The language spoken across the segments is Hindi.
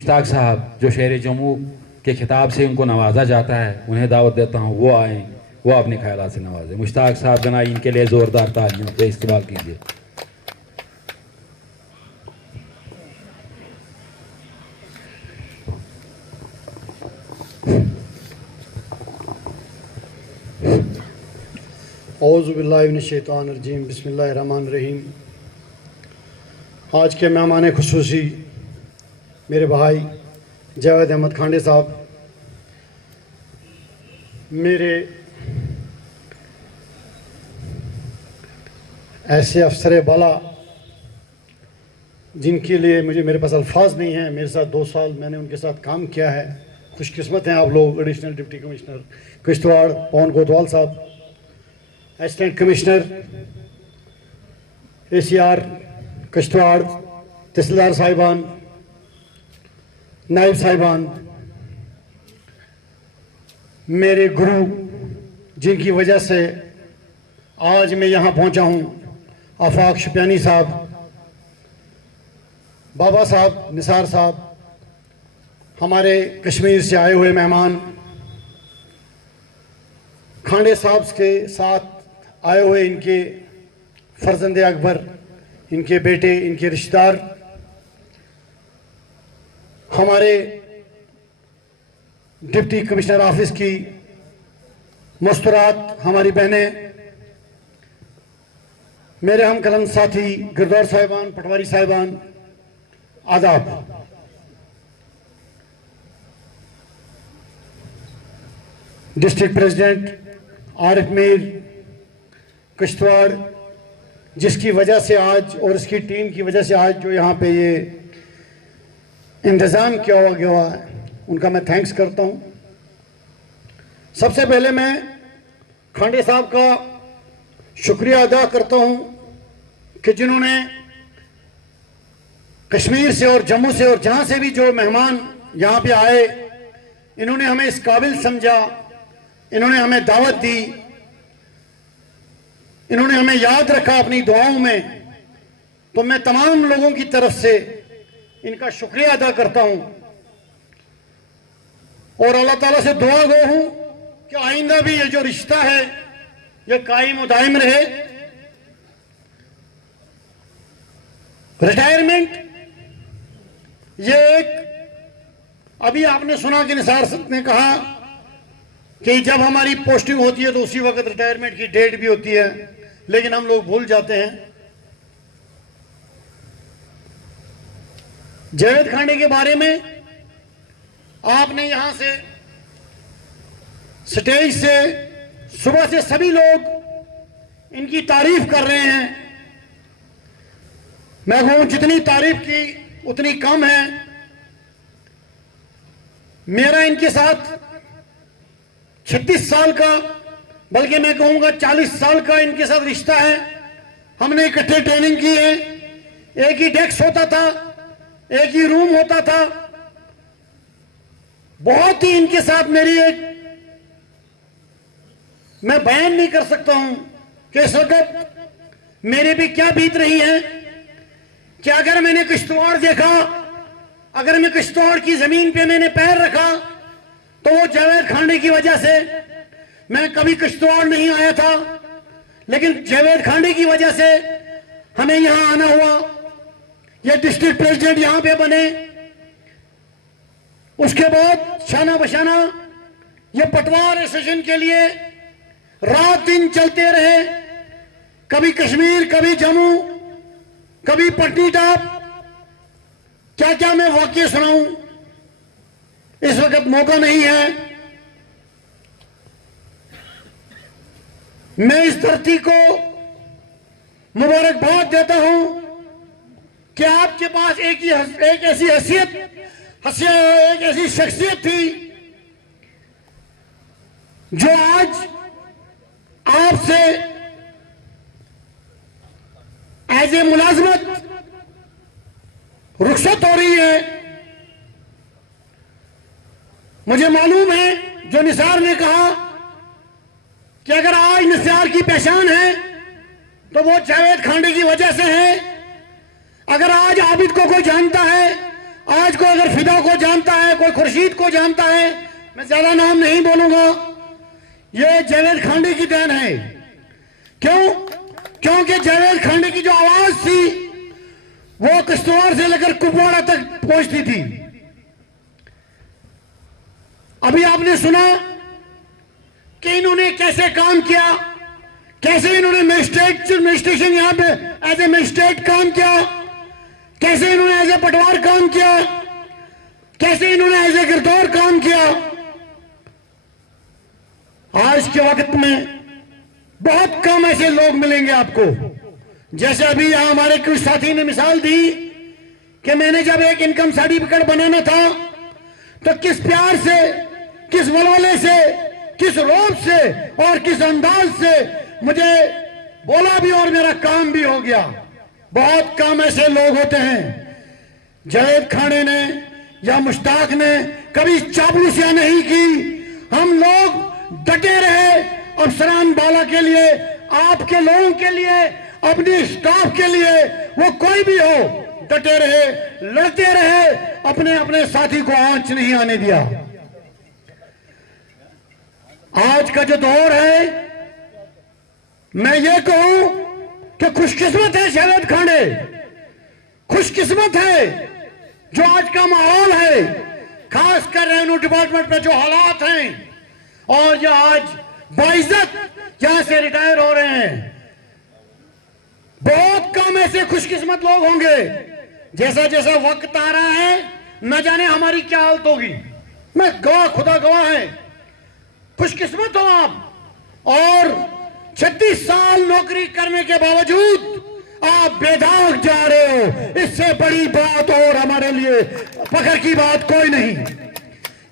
मुश्ताक साहब जो शेर जम्मू के खिताब से उनको नवाजा जाता है, उन्हें दावत देता हूँ वो आएँ, वो अपने ख्यालात से नवाजें। मुश्ताक साहब गना इनके लिए ज़ोरदार तालियों का इस्तेमाल कीजिए। औज़ु बिल्लाहि मिनश शैतानिर रजीम, बिस्मिल्लाहिर रहमानिर रहीम। आज के मेहमान खुसूसी मेरे भाई जावेद अहमद खांडे साहब, मेरे ऐसे अफसर बाला जिनके लिए मेरे पास अल्फाज नहीं हैं। मेरे साथ 2 साल मैंने उनके साथ काम किया है। खुशकिस्मत हैं आप लोग। Additional deputy commissioner Kishtwar Pawan Kotwal साहब, असिस्टेंट कमिश्नर ACR किश्तवाड़, तहसीलदार साहिबान, नायब साहिबान, मेरे गुरु जिनकी वजह से आज मैं यहाँ पहुँचा हूँ, आफाक शुपियानी साहब, बाबा साहब, निसार साहब, हमारे कश्मीर से आए हुए मेहमान, खांडे साहब के साथ आए हुए इनके फर्जंदे अकबर, इनके बेटे, इनके रिश्तेदार, हमारे डिप्टी कमिश्नर ऑफिस की मुस्तरात, हमारी बहनें, मेरे हम कलम साथी गिरदौर साहिबान, पटवारी साहिबान, आदाब। डिस्ट्रिक्ट प्रेसिडेंट आरिफ मीर किश्तवाड़, जिसकी वजह से आज और इसकी टीम की वजह से आज जो यहाँ पे ये इंतज़ाम किया हुआ गया है, उनका मैं थैंक्स करता हूँ। सबसे पहले मैं खांडे साहब का शुक्रिया अदा करता हूँ कि जिन्होंने कश्मीर से और जम्मू से और जहाँ से भी जो मेहमान यहाँ पे आए, इन्होंने हमें इस काबिल समझा, इन्होंने हमें दावत दी, इन्होंने हमें याद रखा अपनी दुआओं में। तो मैं तमाम लोगों की तरफ से इनका शुक्रिया अदा करता हूं और अल्लाह ताला से दुआ गो हूं कि आइंदा भी ये जो रिश्ता है ये कायम और दायम रहे। रिटायरमेंट ये एक, अभी आपने सुना कि निसार साहब ने कहा कि जब हमारी पोस्टिंग होती है तो उसी वक्त रिटायरमेंट की डेट भी होती है, लेकिन हम लोग भूल जाते हैं। जावेद खांडे के बारे में आपने यहां से स्टेज से सुबह से सभी लोग इनकी तारीफ कर रहे हैं। मैं कहूं जितनी तारीफ की उतनी कम है। मेरा इनके साथ 36 साल का, बल्कि मैं कहूंगा 40 साल का इनके साथ रिश्ता है। हमने इकट्ठे ट्रेनिंग की है, एक ही डेस्क होता था, एक ही रूम होता था। बहुत ही इनके साथ मेरी एक, मैं बयान नहीं कर सकता हूं कि इस वक्त मेरे भी क्या बीत रही है कि अगर मैंने किश्तवाड़ देखा, अगर मैं किश्तवाड़ की जमीन पे मैंने पैर रखा तो वो जावेद खांडे की वजह से। मैं कभी किश्तवाड़ नहीं आया था, लेकिन जावेद खांडे की वजह से हमें यहां आना हुआ। ये डिस्ट्रिक्ट प्रेसिडेंट यहां पे बने, उसके बाद शाना बशाना ये पटवार एसोसिएशन के लिए रात दिन चलते रहे। कभी कश्मीर, कभी जम्मू, कभी पटनीटॉप, क्या क्या मैं वाकये सुनाऊं, इस वक्त मौका नहीं है। मैं इस धरती को मुबारकबाद देता हूं कि आपके पास एक ऐसी हैसियत, एक ऐसी शख्सियत थी जो आज आपसे एज ए मुलाजमत रुखसत हो रही है। मुझे मालूम है जो निसार ने कहा कि अगर आज निसार की पहचान है तो वो जावेद खांडे की वजह से है। अगर आज आबिद को कोई जानता है, आज को अगर फिदा को जानता है, कोई खुर्शीद को जानता है, मैं ज्यादा नाम नहीं बोलूंगा, ये जावेद खांडे की देन है। क्यों? क्योंकि जावेद खांडे की जो आवाज थी वो किश्तवाड़ से लेकर कुपवाड़ा तक पहुंचती थी। अभी आपने सुना कि इन्होंने कैसे काम किया, कैसे इन्होंने मजिस्ट्रेशन यहां पे एज ए मजिस्ट्रेट काम किया, कैसे इन्होंने एज ए पटवार काम किया, कैसे इन्होंने एज ए गिरदौर काम किया। आज के वक्त में बहुत कम ऐसे लोग मिलेंगे आपको। जैसे अभी यहां हमारे कुछ साथी ने मिसाल दी कि मैंने जब एक इनकम सर्टिफिकेट बनाना था तो किस प्यार से, किस वलवले से, किस रौब से और किस अंदाज से मुझे बोला भी और मेरा काम भी हो गया। बहुत कम ऐसे लोग होते हैं। जावेद खाने ने या मुश्ताक ने कभी चापलूसियां नहीं की। हम लोग डटे रहे अफसरान बाला के लिए, आपके लोगों के लिए, अपने स्टाफ के लिए, वो कोई भी हो, डटे रहे, लड़ते रहे, अपने अपने साथी को आंच नहीं आने दिया। आज का जो दौर है, मैं ये कहूं कि खुशकिस्मत है जावेद खांडे, खुशकिस्मत है जो आज का माहौल है, खासकर रेवेन्यू डिपार्टमेंट में जो हालात हैं, और जो आज बाइज्जत यहां से रिटायर हो रहे हैं। बहुत कम ऐसे खुशकिस्मत लोग होंगे। जैसा जैसा वक्त आ रहा है, न जाने हमारी क्या हालत होगी। मैं गवाह, खुदा गवाह है। खुशकिस्मत हो आप, और 36 साल नौकरी करने के बावजूद आप बेदाग जा रहे हो। इससे बड़ी बात और हमारे लिए फख्र की बात कोई नहीं।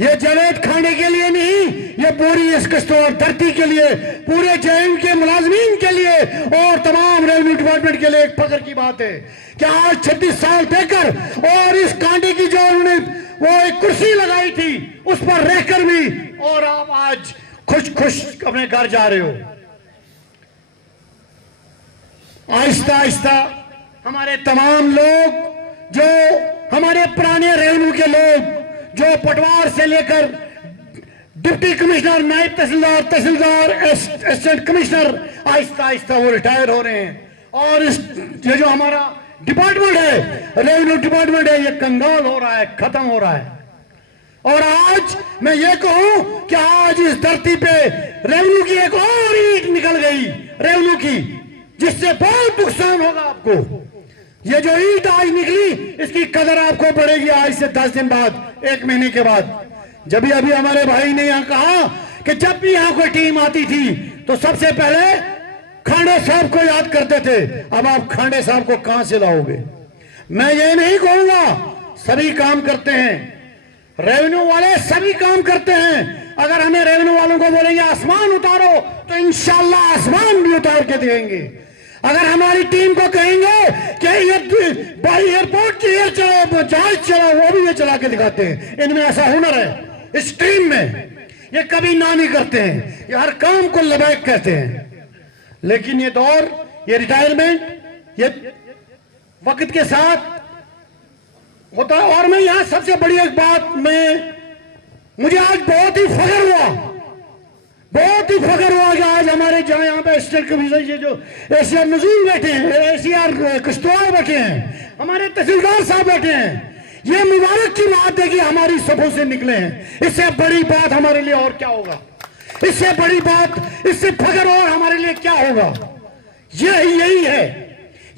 ये जावेद खांडे के लिए नहीं, ये पूरी इस किश्तवाड़ धरती के लिए, पूरे जेएनयू के मुलाजमीन के लिए और तमाम रेवेन्यू डिपार्टमेंट के लिए एक फख्र की बात है कि आज 36 साल देकर और इस कांडे की जो उन्होंने वो एक कुर्सी लगाई थी उस पर रहकर भी, और आप आज खुश खुश अपने घर जा रहे हो। आहिस्ता आहिस्ता हमारे तमाम लोग, जो हमारे पुराने रेवेन्यू के लोग, जो पटवार से लेकर डिप्टी कमिश्नर, नायब तहसीलदार, तहसीलदार, असिस्टेंट कमिश्नर, आहिस्ता आहिस्ता वो रिटायर हो रहे हैं। और इस ये जो हमारा डिपार्टमेंट है, रेवेन्यू डिपार्टमेंट है, ये कंगाल हो रहा है, खत्म हो रहा है। और आज मैं ये कहूं कि आज इस धरती पे रेवेन्यू की एक और ईंट निकल गई, रेवेन्यू की, जिससे बहुत नुकसान होगा आपको। ये जो ईंट आज निकली, इसकी कदर आपको पड़ेगी आज से 10 दिन बाद, 1 महीने के बाद। जब अभी हमारे भाई ने यहां कहा कि जब भी यहां कोई टीम आती थी तो सबसे पहले खांडे साहब को याद करते थे। अब आप खांडे साहब को कहां से लाओगे? मैं ये नहीं कहूंगा, सभी काम करते हैं, रेवेन्यू वाले सभी काम करते हैं। अगर हमें रेवेन्यू वालों को बोलेंगे आसमान उतारो तो इंशाल्लाह आसमान भी उतार के देंगे। अगर हमारी टीम को कहेंगे कि ये बाई एयरपोर्ट की एयर चलाओ, जहाज चलाओ, वो भी ये चला के दिखाते हैं। इनमें ऐसा हुनर है इस टीम में, ये कभी ना नहीं करते हैं, ये हर काम को लबैक कहते हैं। लेकिन ये दौर, ये रिटायरमेंट, ये वक्त के साथ होता है। और मैं यहां सबसे बड़ी एक बात, मुझे आज बहुत ही फख्र हुआ, बहुत ही फख्र हुआ कि आज हमारे जहां यहाँ पे असिस्टेंट कमिश्नर, ये जो एसीआर नजूल बैठे हैं, एसीआर किश्तवाड़ बैठे हैं, हमारे तहसीलदार साहब बैठे हैं, ये मुबारक की बात है कि हमारी सफों से निकले हैं। इससे बड़ी बात हमारे लिए और क्या होगा? इससे बड़ी बात, इससे फख्र और हमारे लिए क्या होगा? यही है,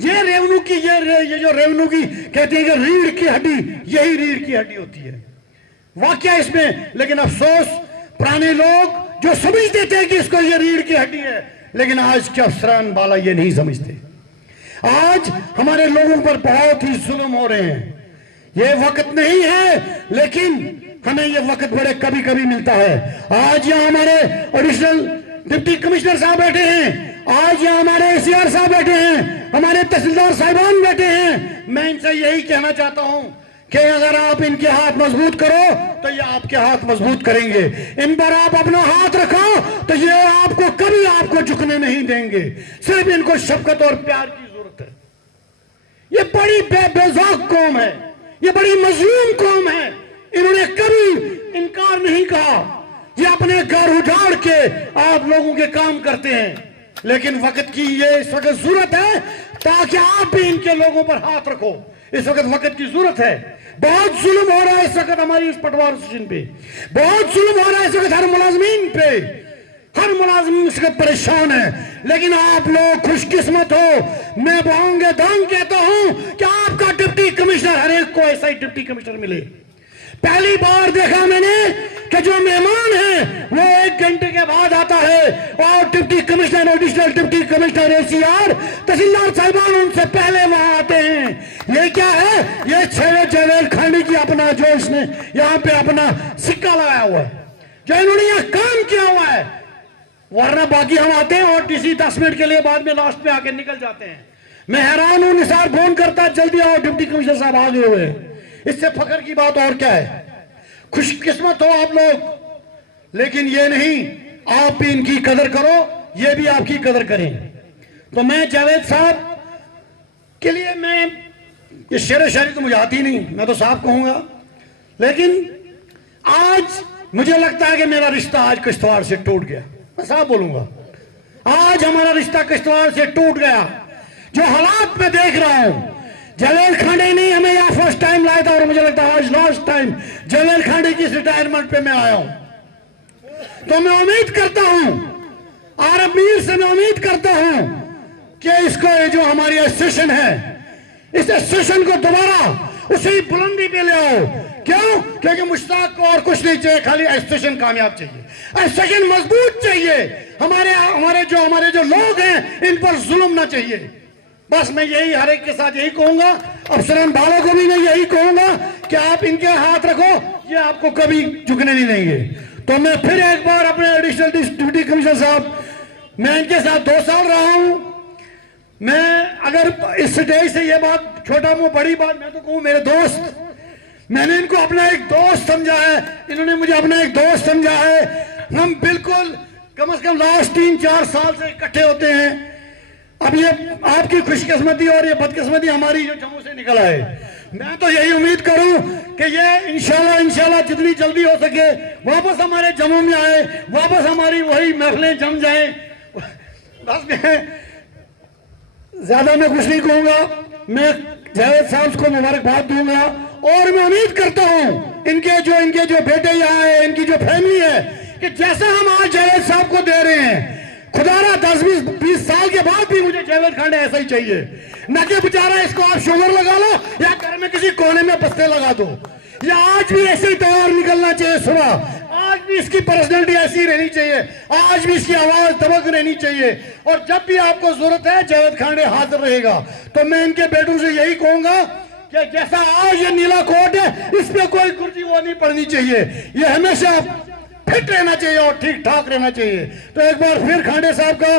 ये रेवेन्यू की, ये जो रेवेन्यू की कहते हैं कि रीढ़ की हड्डी, यही रीढ़ की हड्डी होती है वाकया इसमें। लेकिन अफसोस, पुराने लोग जो समझते थे कि इसको ये रीढ़ की हड्डी है, लेकिन आज के अफसरान वाला ये नहीं समझते। आज हमारे लोगों पर बहुत ही जुल्म हो रहे हैं। ये वक्त नहीं है, लेकिन हमें ये वक्त बड़े कभी कभी मिलता है। आज यहाँ हमारे एडिशनल डिप्टी कमिश्नर साहब बैठे हैं, आज यहाँ हमारे एसीआर साहब बैठे हैं, हमारे तहसीलदार साहिबान बैठे हैं। मैं इनसे यही कहना चाहता हूं कि अगर आप इनके हाथ मजबूत करो तो ये आपके हाथ मजबूत करेंगे। इन पर आप अपना हाथ रखो तो ये आपको कभी आपको झुकने नहीं देंगे। सिर्फ इनको शफकत और प्यार की जरूरत है। ये बड़ी बेज़ौक कौम है, ये बड़ी मजलूम कौम है, इन्होंने कभी इनकार नहीं कहा। ये अपने घर उजाड़ के आप लोगों के काम करते हैं, लेकिन वक्त की ये इस वक्त जरूरत है ताकि आप भी इनके लोगों पर हाथ रखो। इस वक्त की जरूरत है। बहुत जुल्म हो रहा है इस वक्त हमारी इस पटवार स्टेशन पे, बहुत जुल्म हो रहा है इस वक्त हर मुलाजमीन पे, हर मुलाजमीन इस वक्त परेशान है। लेकिन आप लोग खुशकिस्मत हो, मैं बांगे दांग कहता हूं कि आपका डिप्टी कमिश्नर, हर एक को ऐसा ही डिप्टी कमिश्नर मिले। पहली बार देखा मैंने कि जो मेहमान है वो 1 घंटे के बाद आता है और deputy commissioner, additional deputy commissioner, ACR, tehsildar साहिबान उनसे पहले वहां आते हैं। ये क्या है? ये जावेद खानी की अपना जो इसने यहाँ पे अपना सिक्का लगाया हुआ है, जो इन्होंने यहाँ काम किया हुआ है। वरना बाकी हम आते हैं और डीसी 10 मिनट के लिए बाद में लास्ट में आके निकल जाते हैं। मैं हैरान हूं, निसार फोन करता है जल्दी आओ, डिप्टी कमिश्नर साहब आ गए हुए। इससे फख्र की बात और क्या है? खुशकिस्मत हो आप लोग, लेकिन ये नहीं, आप भी इनकी कदर करो, ये भी आपकी कदर करें। तो मैं जावेद साहब के लिए, मैं ये शेर शायरी तो मुझे आती नहीं, मैं तो साहब कहूंगा, लेकिन आज मुझे लगता है कि मेरा रिश्ता आज किश्तवाड़ से टूट गया। मैं साहब बोलूंगा, आज हमारा रिश्ता किश्तवाड़ से टूट गया। जो हालात मैं देख रहा हूं, जावेद खांडे नहीं हमें यहाँ फर्स्ट टाइम लाया था और मुझे लगता है आज लास्ट टाइम जावेद खांडे की रिटायरमेंट पे मैं आया हूं। तो मैं उम्मीद करता हूं, आरब मीर से मैं उम्मीद करता हूं कि इसको, ये जो हमारी एसोसिएशन है, इस एसोसिएशन को दोबारा उसी बुलंदी पे ले आओ। क्यों? क्योंकि मुश्ताक को और कुछ नहीं चाहिए, खाली एसोसिएशन कामयाब चाहिए, एसोसिएशन मजबूत चाहिए। हमारे जो लोग हैं इन पर जुल्म ना चाहिए। बस मैं यही हर एक के साथ यही कहूंगा, अफसरान भाइयों को भी मैं यही कहूंगा कि आप इनके हाथ रखो, ये आपको कभी झुकने नहीं देंगे। तो मैं फिर एक बार अपने एडिशनल डिप्टी कमिश्नर साहब, मैं इनके साथ 2 साल रहा हूं। मैं अगर इस स्टेज से ये बात, छोटा मुंह बड़ी बात, मैं तो कहूं मेरे दोस्त, मैंने इनको अपना एक दोस्त समझा है, इन्होंने मुझे अपना एक दोस्त समझा है। हम बिल्कुल कम से कम लास्ट 3-4 साल से इकट्ठे होते हैं। अब ये आपकी खुशकिस्मती और ये बदकिस्मती हमारी जो जम्मू से निकला है। मैं तो यही उम्मीद करूं कि ये इंशाल्लाह जितनी जल्दी हो सके वापस हमारे जम्मू में आए, वापस हमारी वही महफिलें जम जाएं। बस मैं ज्यादा मैं कुछ नहीं कहूंगा, मैं जावेद साहब को मुबारकबाद दूंगा और मैं उम्मीद करता हूं इनके जो बेटे यहाँ है, इनकी जो फैमिली है, कि जैसा हम आज जावेद साहब को दे रहे हैं, खुदारा 10-20 साल के बाद भी मुझे जावेद खांडे ऐसा ही चाहिए। न कि बेचारा इसको आप शुगर लगा लो या घर में किसी कोने में बस्ते लगा दो। या आज भी ऐसे ही तैयार निकलना चाहिए सुबह, आज भी इसकी पर्सनैलिटी ऐसी रहनी चाहिए, आज भी इसकी आवाज दबक रहनी चाहिए। और जब भी आपको जरूरत है जावेद खांडे हाजिर रहेगा। तो मैं इनके बेटों से यही कहूंगा कि जैसा आज ये नीला कोट है, इस पे कोई कुर्सी वो नहीं पड़नी चाहिए, ये हमेशा फिट रहना चाहिए और ठीक ठाक रहना चाहिए। तो एक बार फिर खांडे साहब का,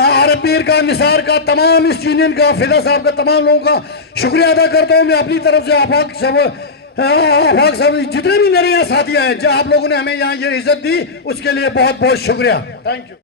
आरब मीर का, निसार का, तमाम इस यूनियन का, फिदा साहब का, तमाम लोगों का शुक्रिया अदा करता हूं। मैं अपनी तरफ से आफाक सब जितने भी मेरे यहाँ साथी आए, जो आप लोगों ने हमें यहाँ ये इज्जत दी, उसके लिए बहुत बहुत शुक्रिया। Thank you.